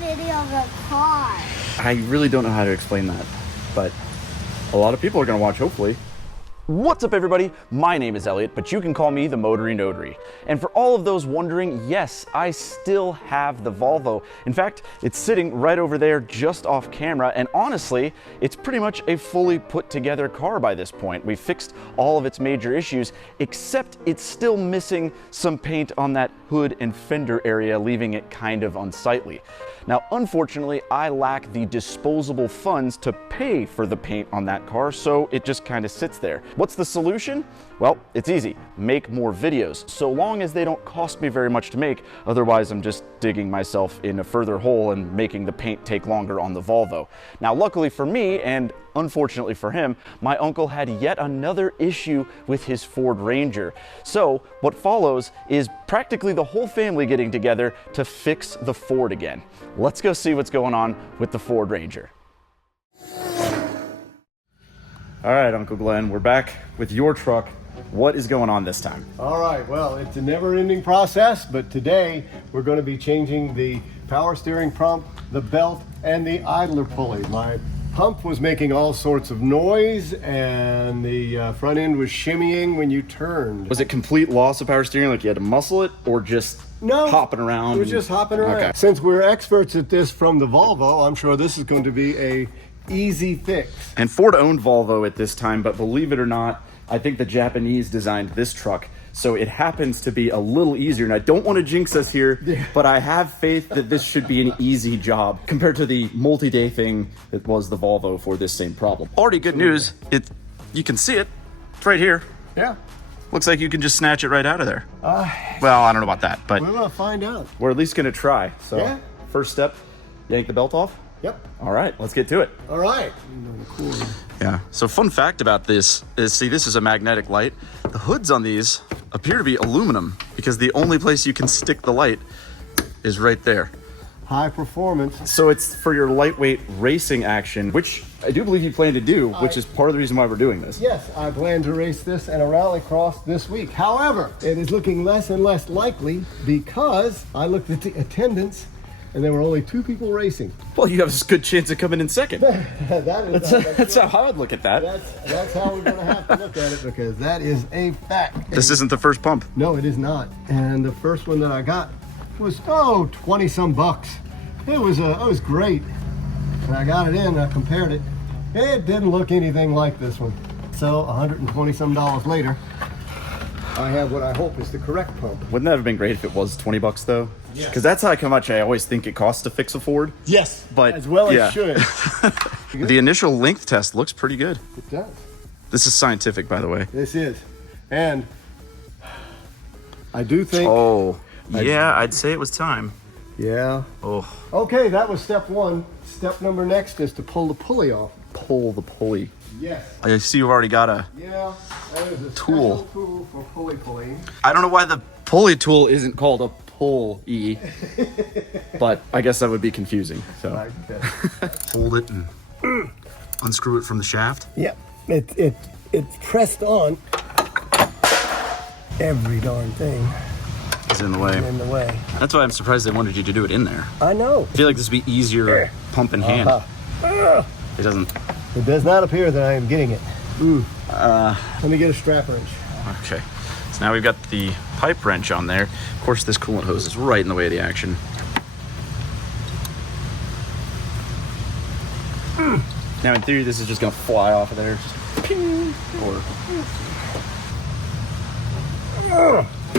video of the car. I really don't know how to explain that, but a lot of people are gonna watch, hopefully. What's up, everybody? My name is Elliott, but you can call me the Motory Notary. And for all of those wondering, yes, I still have the Volvo. In fact, it's sitting right over there just off camera, and honestly, it's pretty much a fully put together car by this point. We fixed all of its major issues, except it's still missing some paint on that hood and fender area, leaving it kind of unsightly. Now, unfortunately, I lack the disposable funds to pay for the paint on that car, so it just kind of sits there. What's the solution? Well, it's easy. Make more videos, so long as they don't cost me very much to make. Otherwise, I'm just digging myself in a further hole and making the paint take longer on the Volvo. Now, luckily for me, and unfortunately for him, my uncle had yet another issue with his Ford Ranger. So what follows is practically the whole family getting together to fix the Ford again. Let's go see what's going on with the Ford Ranger. All right, Uncle Glenn, we're back with your truck. What is going on this time? All right, well, it's a never-ending process, but today we're going to be changing the power steering pump, the belt, and the idler pulley. My pump was making all sorts of noise, and the front end was shimmying when you turned. Was it complete loss of power steering, like you had to muscle it, or just hopping around? It was just hopping around. Okay. Since we're experts at this from the Volvo, I'm sure this is going to be a easy fix. And Ford owned Volvo at this time, but believe it or not, I think the Japanese designed this truck, so it happens to be a little easier. And I don't want to jinx us here, but I have faith that this should be an easy job compared to the multi-day thing that was the Volvo for this same problem. Already good news, you can see it. It's right here. Yeah. Looks like you can just snatch it right out of there. Well, I don't know about that, but we're gonna find out. We're at least gonna try. So yeah. First step, yank the belt off. Yep. All right, let's get to it. All right. Yeah, so fun fact about this is, see, this is a magnetic light. The hoods on these appear to be aluminum because the only place you can stick the light is right there. High performance. So it's for your lightweight racing action, which I do believe you plan to do, which is part of the reason why we're doing this. Yes, I plan to race this in a rallycross this week. However, it is looking less and less likely because I looked at the attendance and there were only 2 people racing. Well, you have a good chance of coming in second. That's how I would look at that. That's how we're going to have to look at it, because that is a fact. This isn't the first pump. No, it is not. And the first one that I got was 20 some bucks. It was great. And I got it in, I compared it. It didn't look anything like this one. So $120 some later, I have what I hope is the correct pump. Wouldn't that have been great if it was 20 bucks though? Yes. Because that's how much I always think it costs to fix a Ford. Yes, but as well yeah. as should. The initial length test looks pretty good. It does. This is scientific, by the way. This is. And I do think... Oh, yeah, I'd say it was time. Yeah. Oh. Okay, that was step 1. Step number next is to pull the pulley off. Pull the pulley. Yes. I see you've already got a that is a tool. Special tool for pulley pulling. I don't know why the pulley tool isn't called a pulley, but I guess that would be confusing. So hold it and unscrew it from the shaft. Yep. It's pressed on. Every darn thing is in the way. In the way. That's why I'm surprised they wanted you to do it in there. I know. I feel like this would be easier pump in hand. It doesn't. It does not appear that I am getting it. Let me get a strap wrench. Okay. So now we've got the pipe wrench on there. Of course, this coolant hose is right in the way of the action. Now, in theory, this is just going to fly off of there. Just ping, or...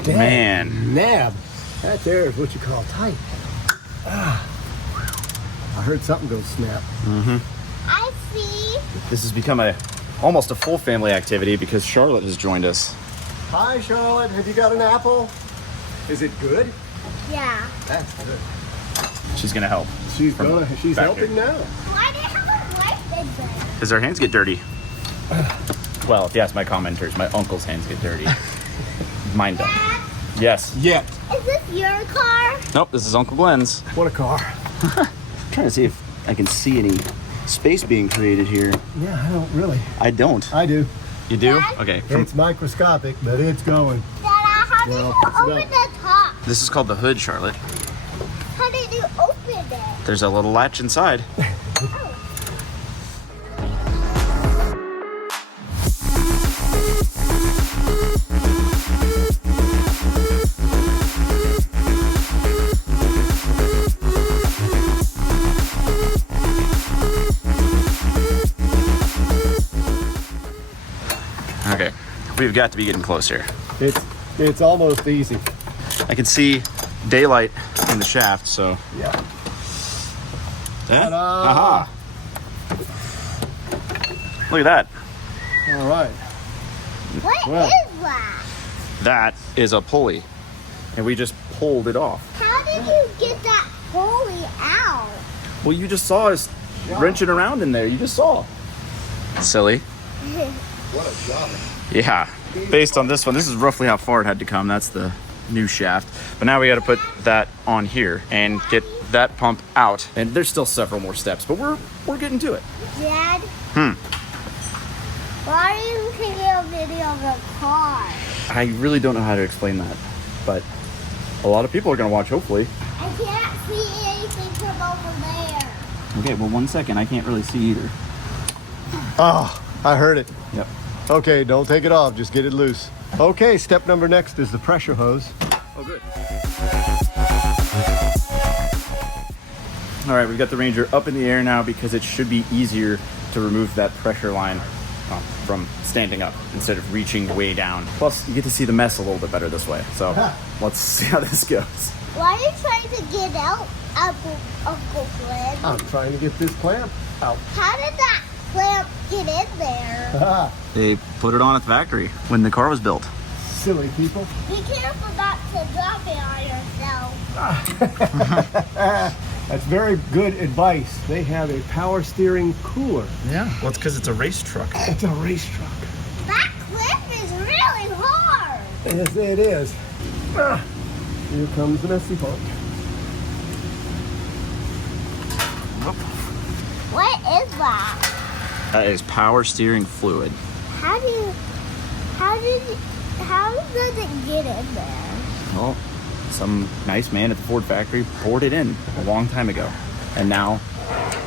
Man. Nab. That there is what you call tight. I heard something go snap. I see. This has become almost a full family activity because Charlotte has joined us. Hi, Charlotte. Have you got an apple? Is it good? Yeah. That's good. She's going to help. She's helping now. Why do you have a wife in there? Because their hands get dirty. Well, if you ask my commenters, my uncle's hands get dirty. Mine don't. Dad? Yes. Yeah. Is this your car? Nope, this is Uncle Glenn's. What a car. I'm trying to see if I can see any space being created here. Yeah, I don't really. I don't. I do. You do? Dad? Okay. It's microscopic, but it's going. Dad, how did you open the top? This is called the hood, Charlotte. How did you open it? There's a little latch inside. Okay, we've got to be getting close here. It's almost easy. I can see daylight in the shaft, so. Yeah. Ta-da! Aha! Look at that. All right. What Well. is that? That is a pulley, and we just pulled it off. How did you get that pulley out? Well, you just saw us wrenching around in there. You just saw. Silly. What a job. Yeah. Based on this one, this is roughly how far it had to come. That's the new shaft. But now we got to put that on here and get that pump out. And there's still several more steps, but we're getting to it. Dad? Why are you taking a video of the car? I really don't know how to explain that, but a lot of people are going to watch, hopefully. I can't see anything from over there. Okay, well, 1 second. I can't really see either. Oh, I heard it. Yep. Okay, don't take it off, just get it loose. Okay, step number next is the pressure hose. Oh, good. All right, we've got the Ranger up in the air now because it should be easier to remove that pressure line from standing up instead of reaching way down. Plus, you get to see the mess a little bit better this way. So let's see how this goes. Why are you trying to get out, Uncle Flynn? I'm trying to get this clamp out. How did that clamp get in there? They put it on at the factory when the car was built. Silly people. Be careful not to drop it on yourself. That's very good advice. They have a power steering cooler. Yeah. Well, it's because it's a race truck. It's a race truck. That clip is really hard. Yes, it is. Here comes the messy part. What is that? That is power steering fluid. How does it get in there? Well, some nice man at the Ford factory poured it in a long time ago, and now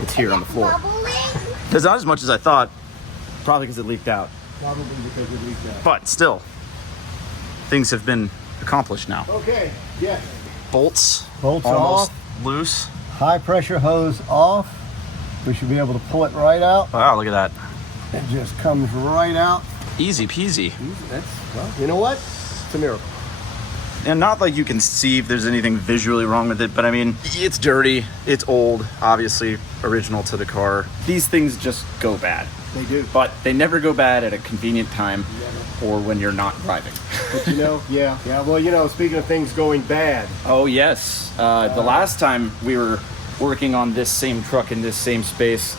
it's here on the floor. Bubbling? There's not as much as I thought, probably because it leaked out. Probably because it leaked out. But still, things have been accomplished now. Okay, yes. Bolts Bolts almost off. loose. High pressure hose off. We should be able to pull it right out. Wow, look at that. It just comes right out. Easy peasy. Well, you know what? It's a miracle. And not like you can see if there's anything visually wrong with it, but I mean, it's dirty, it's old, obviously original to the car. These things just go bad. They do. But they never go bad at a convenient time or when you're not driving. But you know, yeah. Well, you know, speaking of things going bad. Oh, yes. The last time we were working on this same truck in this same space,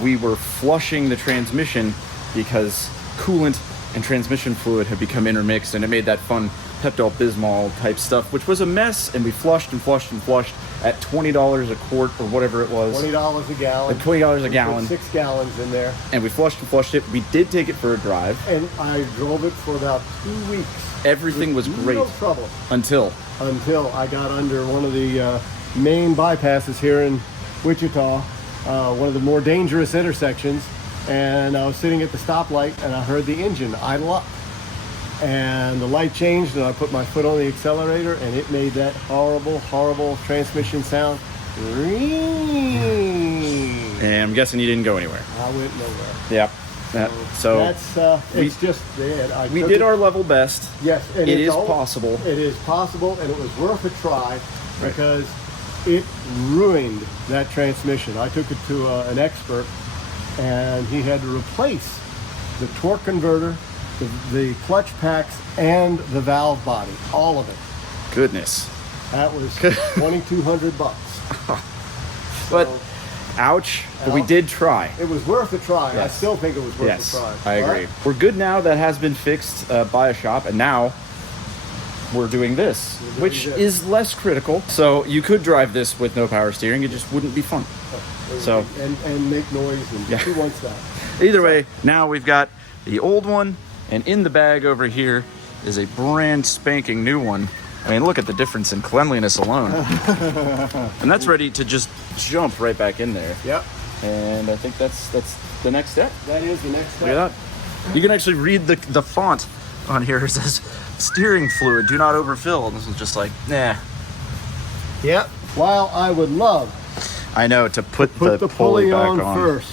we were flushing the transmission because coolant and transmission fluid had become intermixed, and it made that fun Pepto-Bismol type stuff, which was a mess, and we flushed and flushed and flushed at $20 a quart or whatever it was. $20 a gallon. At $20 a We gallon. put 6 gallons in there. And we flushed and flushed it. We did take it for a drive. And I drove it for about 2 weeks. Everything was great. No trouble. Until I got under one of the main bypasses here in Wichita, one of the more dangerous intersections, and I was sitting at the stoplight and I heard the engine idle up. And the light changed and I put my foot on the accelerator and it made that horrible, horrible transmission sound. and I'm guessing you didn't go anywhere. I went nowhere. Yep. So that's it's just dead. We did our level best. Yes, and it it's is possible. It is possible, and it was worth a try because it ruined that transmission. I took it to an expert, and he had to replace the torque converter, the clutch packs, and the valve body, all of it. Goodness. That was $2,200. But ouch. But we did try. It was worth a try. Yes. I still think it was worth Yes, a try. I agree. Right? We're good now. That has been fixed by a shop, and now we're doing this, which is less critical. So you could drive this with no power steering. It just wouldn't be fun. So and make noise, and who wants that? Either way, now we've got the old one, and in the bag over here is a brand spanking new one. I mean, look at the difference in cleanliness alone. And that's ready to just jump right back in there. Yep. And I think that's the next step. That is the next step. Look at that. You can actually read the font on here. It says steering fluid, do not overfill. And this is just like, nah. Yep. While I would love I know, to put the pulley back on first,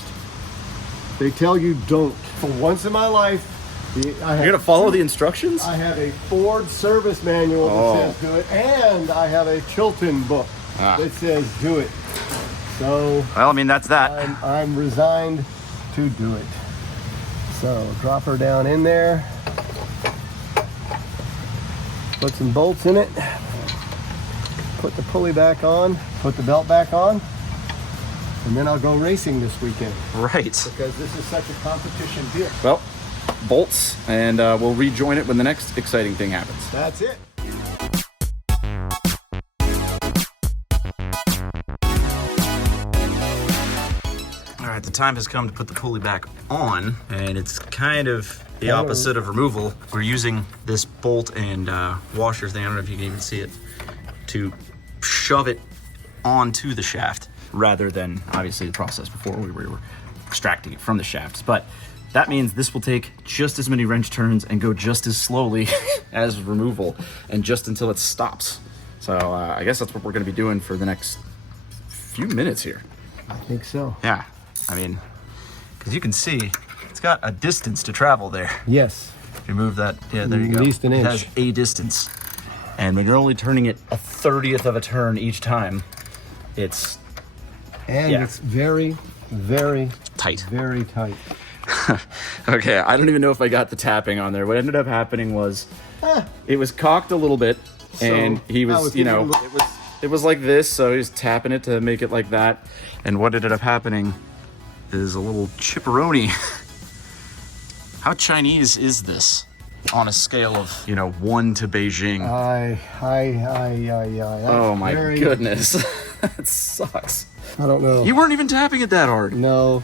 they tell you don't. For once in my life, You're gonna follow the instructions? I have a Ford service manual that says do it, and I have a Chilton book that says do it. So, well, I mean, that's that. I'm resigned to do it. So, drop her down in there. Put some bolts in it. Put the pulley back on. Put the belt back on. And then I'll go racing this weekend. Right. Because this is such a competition deal. Well, bolts, and we'll rejoin it when the next exciting thing happens. That's it. All right, the time has come to put the pulley back on, and it's kind of the opposite of removal. We're using this bolt and washer thing, I don't know if you can even see it, to shove it onto the shaft, rather than obviously the process before we were extracting it from the shafts. But that means this will take just as many wrench turns and go just as slowly as removal, and just until it stops. So I guess that's what we're gonna be doing for the next few minutes here. I think so. Yeah, I mean, because you can see it's got a distance to travel there. Yes. If you move that, yeah, there you go. At least an inch. It has a distance. And when you're only turning it a 30th of a turn each time, it's... And it's very, very tight. Very tight. Okay, I don't even know if I got the tapping on there. What ended up happening was it was cocked a little bit, and he was, it was like this, so he was tapping it to make it like that. And what ended up happening is a little chipperoni. How Chinese is this on a scale of, 1 to Beijing? Oh my goodness. That sucks. I don't know. You weren't even tapping it that hard. No,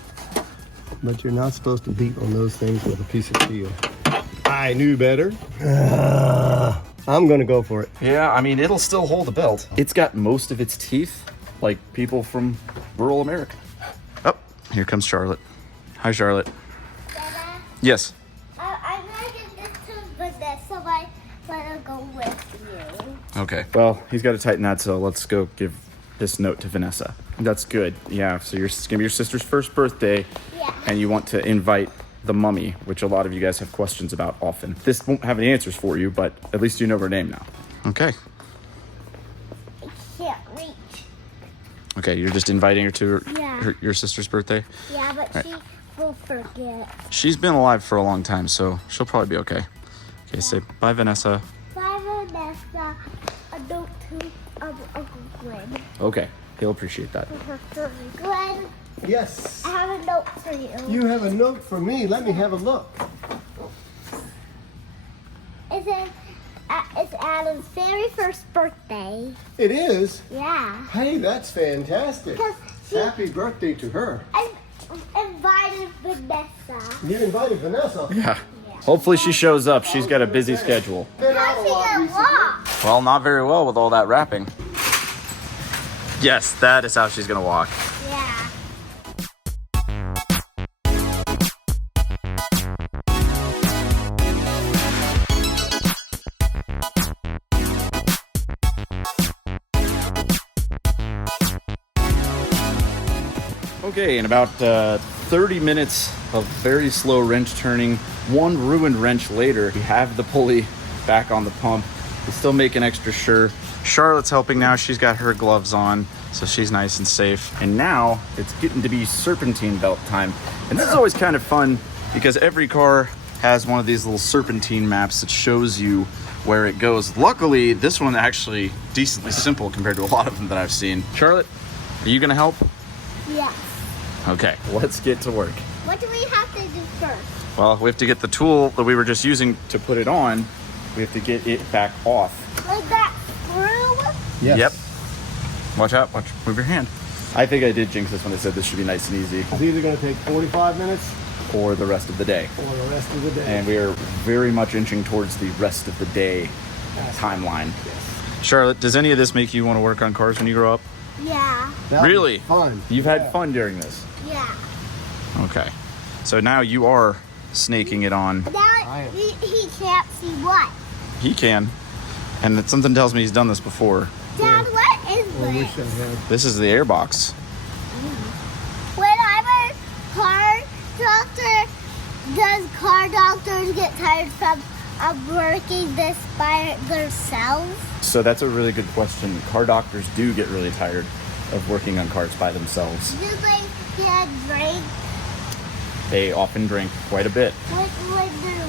but you're not supposed to beat on those things with a piece of steel. I knew better. I'm gonna go for it. Yeah, I mean, it'll still hold the belt. It's got most of its teeth like people from rural America. Oh, here comes Charlotte. Hi, Charlotte. Dada, Yes. I'm gonna give this to Vanessa, but I'll go with you. Okay. Well, he's got to tighten that, so let's go give this note to Vanessa. That's good. Yeah, so it's gonna be your sister's first birthday, and you want to invite the mummy, which a lot of you guys have questions about often. This won't have any answers for you, but at least you know her name now. Okay. I can't reach. Okay, you're just inviting her to your sister's birthday? Yeah, but she will forget. She's been alive for a long time, so she'll probably be okay. Okay, say bye, Vanessa. Bye, Vanessa. A note to Uncle Glenn. Okay, he'll appreciate that. Glenn, Yes. I have a note for you. You have a note for me. Let me have a look. It says it's Adam's very first birthday. It is? Yeah. Hey, that's fantastic. 'Cause Happy birthday to her. I invited Vanessa. You invited Vanessa? Yeah. Hopefully she shows up. She's got a busy schedule. Been out How's a she lot gonna recently. walk? Well, not very well with all that wrapping. Yes, that is how she's gonna walk. Yeah. Okay, in about 30 minutes of very slow wrench turning, one ruined wrench later, we have the pulley back on the pump. We still making extra sure. Charlotte's helping now. She's got her gloves on, so she's nice and safe. And now it's getting to be serpentine belt time. And this is always kind of fun because every car has one of these little serpentine maps that shows you where it goes. Luckily, this one actually decently simple compared to a lot of them that I've seen. Charlotte, are you gonna help? Yeah. Okay, let's get to work. What do we have to do first? Well, we have to get the tool that we were just using to put it on. We have to get it back off. Like that screw? Yes. Yep. Watch out. Watch. Move your hand. I think I did jinx this when I said this should be nice and easy. It's either going to take 45 minutes or the rest of the day. or the rest of the day. And we are very much inching towards the rest of the day timeline. Charlotte, does any of this make you want to work on cars when you grow up? Yeah. That was Really? fun. You've had fun during this? Yeah. Okay. So now you are snaking it on. Now he can't see what. He can. And something tells me he's done this before. Dad, what is I wish I this? had. This is the airbox. When I'm a car doctor, does car doctors get tired from working this by themselves? So that's a really good question. Car doctors do get really tired of working on cars by themselves. Do they get drink They often drink quite a bit. when they're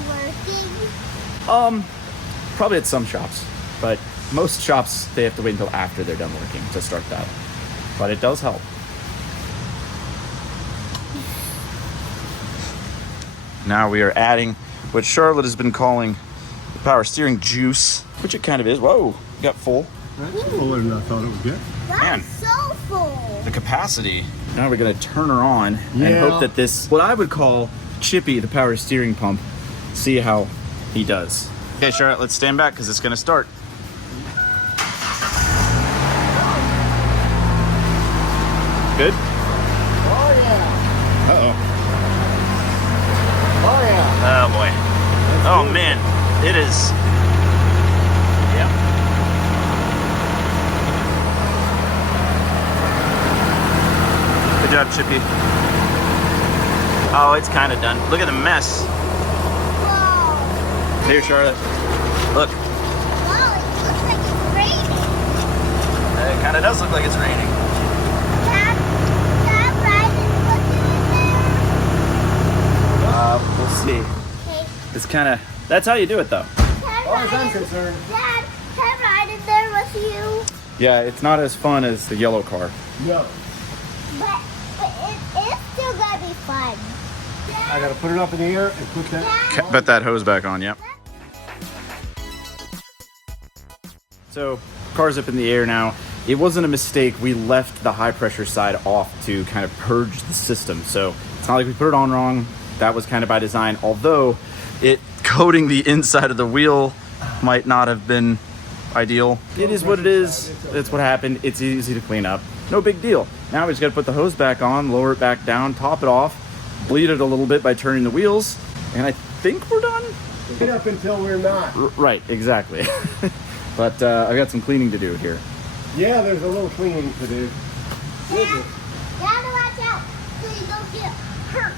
working? Probably at some shops, but most shops they have to wait until after they're done working to start that. But it does help. Now we are adding what Charlotte has been calling the power steering juice, which it kind of is. Whoa, got full. That's fuller than I thought it would get. Man. That's so full. The capacity. Now we're gonna turn her on and Yeah. hope that this, what I would call Chippy, the power steering pump, see how he does. Okay, Charlotte, let's stand back because it's gonna start. Good? Oh yeah. Uh-oh. Oh yeah. Oh boy. Oh man, it is. Yeah. Good job, Chippy. Oh, it's kind of done. Look at the mess. Whoa. Here, Charlotte. Look. Wow, it looks like it's raining. It kind of does look like it's raining. Dad, Ryden, We'll see. okay. It's kind of, that's how you do it though. As far as I'm concerned. Dad, can Ryden there with you? Yeah, it's not as fun as the yellow car. No. But it's still gonna be fun. I gotta put it up in the air and put that. Put that hose back on, yep. So, car's up in the air now. It wasn't a mistake. We left the high pressure side off to kind of purge the system. So, it's not like we put it on wrong. That was kind of by design, although it coating the inside of the wheel might not have been ideal. It is what it is. It's what happened. It's easy to clean up. No big deal. Now we just got to put the hose back on, lower it back down, top it off, bleed it a little bit by turning the wheels, and I think we're done. Get up until we're not. Right, exactly. But I've got some cleaning to do here. Yeah, there's a little cleaning to do. Dad, watch out so you don't get hurt.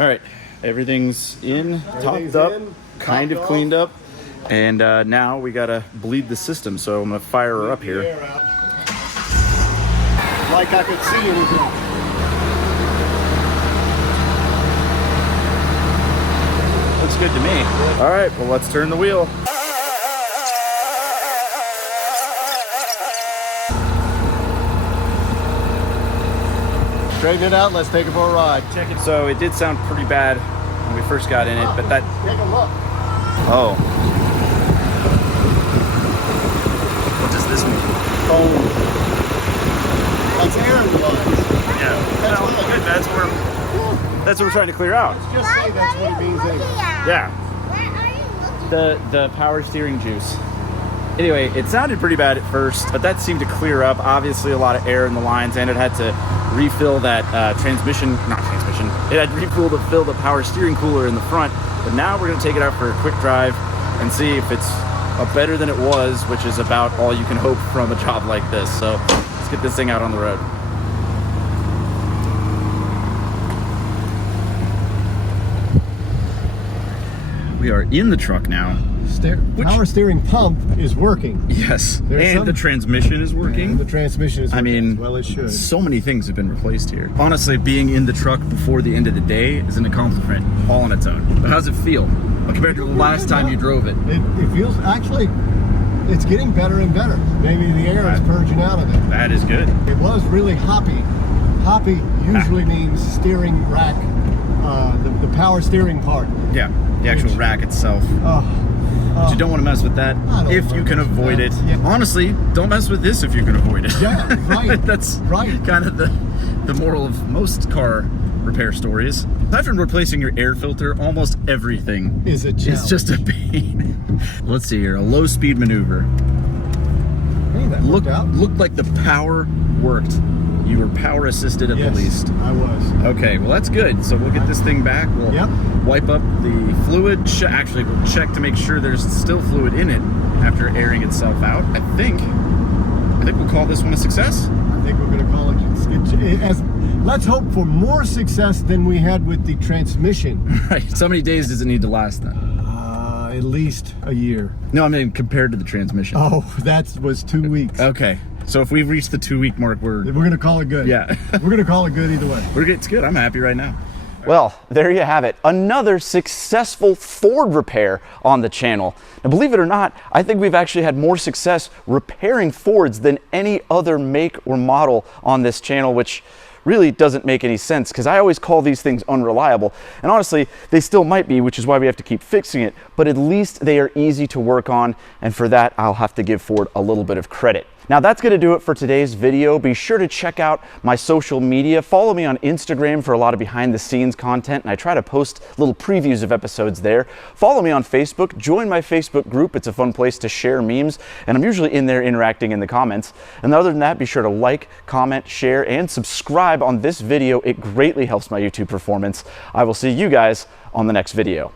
All right, everything's in, Everything's topped up, in, kind of topped cleaned off. up, and now we gotta bleed the system. So I'm gonna fire her up here. Air out. Like I could see anything. Looks good to me. All right, well, let's turn the wheel. Straighten it out. Let's take it for a ride. Check it. So it did sound pretty bad when we first got in it, but that, Take a look. oh. What does this mean? That's air in the lines. Yeah, That's well, good. good, that's what we're trying to clear out. Just say that's what it means anyway. Yeah, Where are you looking? the power steering juice. Anyway, it sounded pretty bad at first, but that seemed to clear up. Obviously, a lot of air in the lines, and it had to refill that It had to refill to fill the power steering cooler in the front. But now we're going to take it out for a quick drive and see if it's better than it was, which is about all you can hope from a job like this. So let's get this thing out on the road. We are in the truck now. Power steering pump is working. Yes, There's and some- the transmission is working. And the transmission is I working mean, as well it should. so many things have been replaced here. Honestly, being in the truck before the end of the day is an accomplishment all on its own. But how does it feel compared to the last time you drove it? It feels, actually, it's getting better and better. Maybe the air is purging out of it. That is good. It was really hoppy. Hoppy usually means steering rack, the power steering part. Yeah, the actual rack itself. But you don't want to mess with that I don't if you wanna can mess with avoid that. it. Yeah. Honestly, don't mess with this if you can avoid it. Yeah, right. That's Right. kind of the moral of most car repair stories. Aside from replacing your air filter, almost everything Is a challenge. It's just a pain. Let's see here, a low speed maneuver. Hey, that worked out. Looked like the power worked. You were power assisted at Yes, the least. I was. Okay, well that's good. So we'll get this thing back. We'll wipe up the fluid. Actually, we'll check to make sure there's still fluid in it after airing itself out. I think we'll call this one a success. I think we're going to call it. Let's hope for more success than we had with the transmission. Right. So many days does it need to last then? At least a year. No, I mean compared to the transmission. Oh, that was 2 weeks. Okay. So if we've reached the 2 week mark, we're going to call it good. Yeah. We're going to call it good either way. It's good. I'm happy right now. Well, there you have it. Another successful Ford repair on the channel. Now, believe it or not, I think we've actually had more success repairing Fords than any other make or model on this channel, which really doesn't make any sense because I always call these things unreliable. And honestly, they still might be, which is why we have to keep fixing it, but at least they are easy to work on. And for that, I'll have to give Ford a little bit of credit. Now that's going to do it for today's video. Be sure to check out my social media. Follow me on Instagram for a lot of behind the scenes content, and I try to post little previews of episodes there. Follow me on Facebook. Join my Facebook group. It's a fun place to share memes, and I'm usually in there interacting in the comments. And other than that, be sure to like, comment, share, and subscribe on this video. It greatly helps my YouTube performance. I will see you guys on the next video.